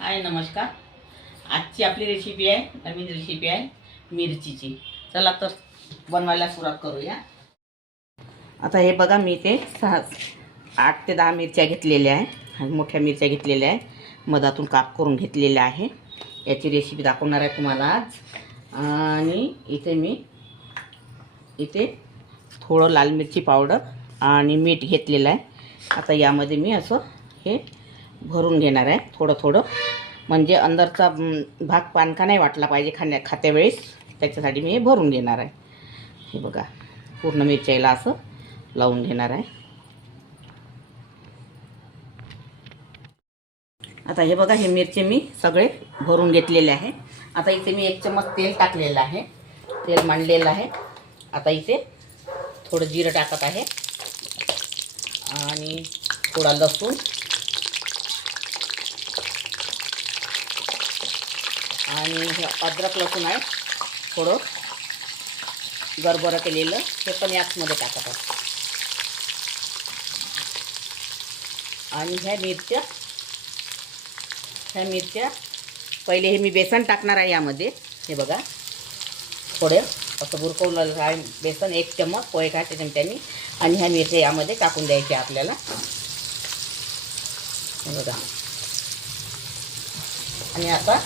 हाय नमस्कार। आजची आपली रेसिपी आहे, नवीन रेसिपी आहे मिरचीची। चला तर बनवायला सुरुवात करूया। आता हे बघा, मी ते 8 ते 10 मिरच्या घेतलेल्या आहे, मोठ्या मिरच्या घेतलेल्या आहे, मधातून काप करून घेतलेल्या आहे। याची रेसिपी दाखवणार आहे तुम्हाला आज। आणि इथे थोडं लाल मिरची पावडर आणि मीठ घेतलेलं आहे। आता यामध्ये मी असं हे भरून घेणार आहे थोडं थोडं, म्हणजे अंदरचा भाग पानका नाही वाटला पाहिजे खात्या वेळेस, त्याच्यासाठी मी हे भरून घेणार आहे। हे बघा, पूर्ण मिरच्याला असं लावून घेणार आहे। आता हे बघा, हे मिरची मी सगळे भरून घेतलेले आहे। आता इथे मी 1 चम्मच तेल टाकलेलं आहे, तेल मांडलेलं आहे। आता इथे थोडं जिरं टाकत आहे आणि थोडा लसूण आणि हे अद्रक लसूण आहे, थोडं गरबरं केलेलं, ते पण याचमध्ये टाकत आहे। आणि ह्या मिरच्या पहिले हे मी बेसन टाकणार आहे यामध्ये। हे बघा, थोडे असं बुरकवलं आहे बेसन, 1 चम्मच पोहे खायच्या चमच्यानी, आणि ह्या मिरच्या यामध्ये टाकून द्यायच्या आपल्याला। हे बघा, आणि आता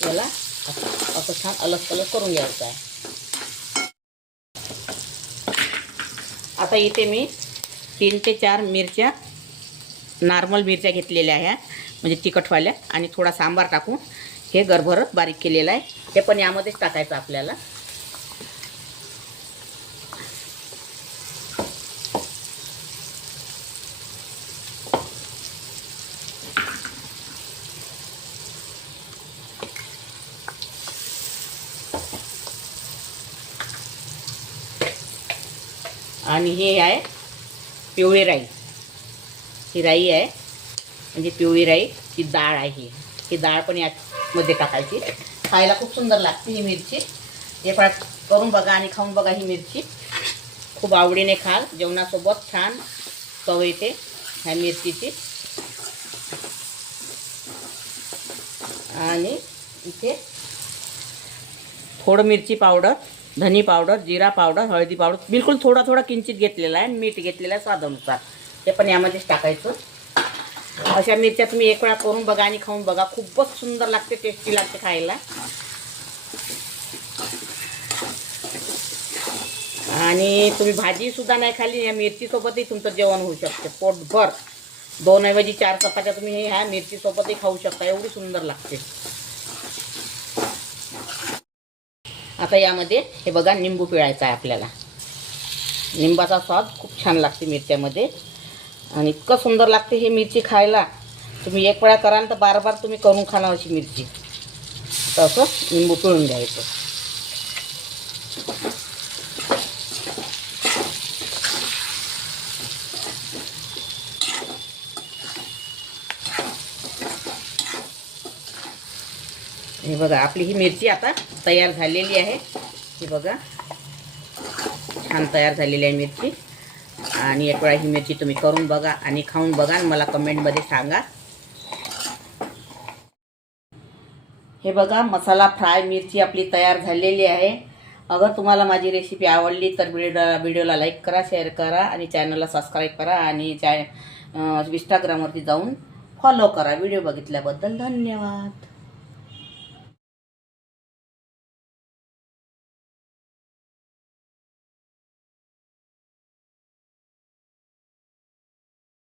याला असं छान अलग करून घ्यायचं आहे। आता इथे मी 3 ते 4 मिरच्या नॉर्मल मिरच्या घेतलेल्या आहे, म्हणजे तिखटवाल्या, आणि थोडा सांबार टाकून हे गरभर बारीक केलेलं आहे, ते पण यामध्येच टाकायचं आपल्याला। आणि हे आहे पिवळी राई, ही राई आहे, म्हणजे पिवळी राई, ही डाळ आहे। ही डाळ पण यामध्ये टाकायची, खायला खूप सुंदर लागते ही मिरची। हे पण करून बघा आणि खाऊन बघा, ही मिरची खूप आवडीने खाल, जेवणासोबत छान चव येते ह्या मिरचीची। आणि इथे थोडं मिरची पावडर, धनी पावडर, जिरा पावडर, हळदी पावडर बिलकुल थोडा किंचित घेतलेला आहे, मीठ घेतलेलं आहे स्वादानुसार, ते पण यामध्येच टाकायचं। अशा मिरच्या तुम्ही 1 वेळा करून बघा आणि खाऊन बघा, खूपच सुंदर लागते, टेस्टी लागते खायला। आणि तुम्ही भाजी सुद्धा नाही खाली, या मिरचीसोबतही तुमचं जेवण होऊ शकते पोटभर। 2 ऐवजी 4 चपात्या तुम्ही ह्या मिरचीसोबतही खाऊ शकता, एवढी सुंदर लागते। आता यामध्ये हे बघा, निंबू पिळायचा आहे आपल्याला। निंबाचा स्वाद खूप छान लागते मिरच्यामध्ये, आणि इतकं सुंदर लागते ही मिरची खायला। तुम्ही 1 वेळा कराल तर बार बार तुम्ही करून खाणार अशी मिरची। तर असं निंबू पिळून घ्यायचं। हे बघा, आपली ही मिरची आता तयार झालेली आहे। हे बघा, छान तयार झालेली आहे मिरची। आणि 1 वेळा ही मिरची तुम्ही करून बघा आणि खाऊन बघा, आणि मला कमेंटमध्ये सांगा। हे बघा, मसाला फ्राय मिरची आपली तयार झालेली आहे। अगर तुम्हाला माझी रेसिपी आवडली तर व्हिडिओला लाईक करा, शेअर करा, आणि चॅनलला सबस्क्राईब करा, आणि इंस्टाग्रामवरती जाऊन फॉलो करा। व्हिडिओ बघितल्याबद्दल धन्यवाद।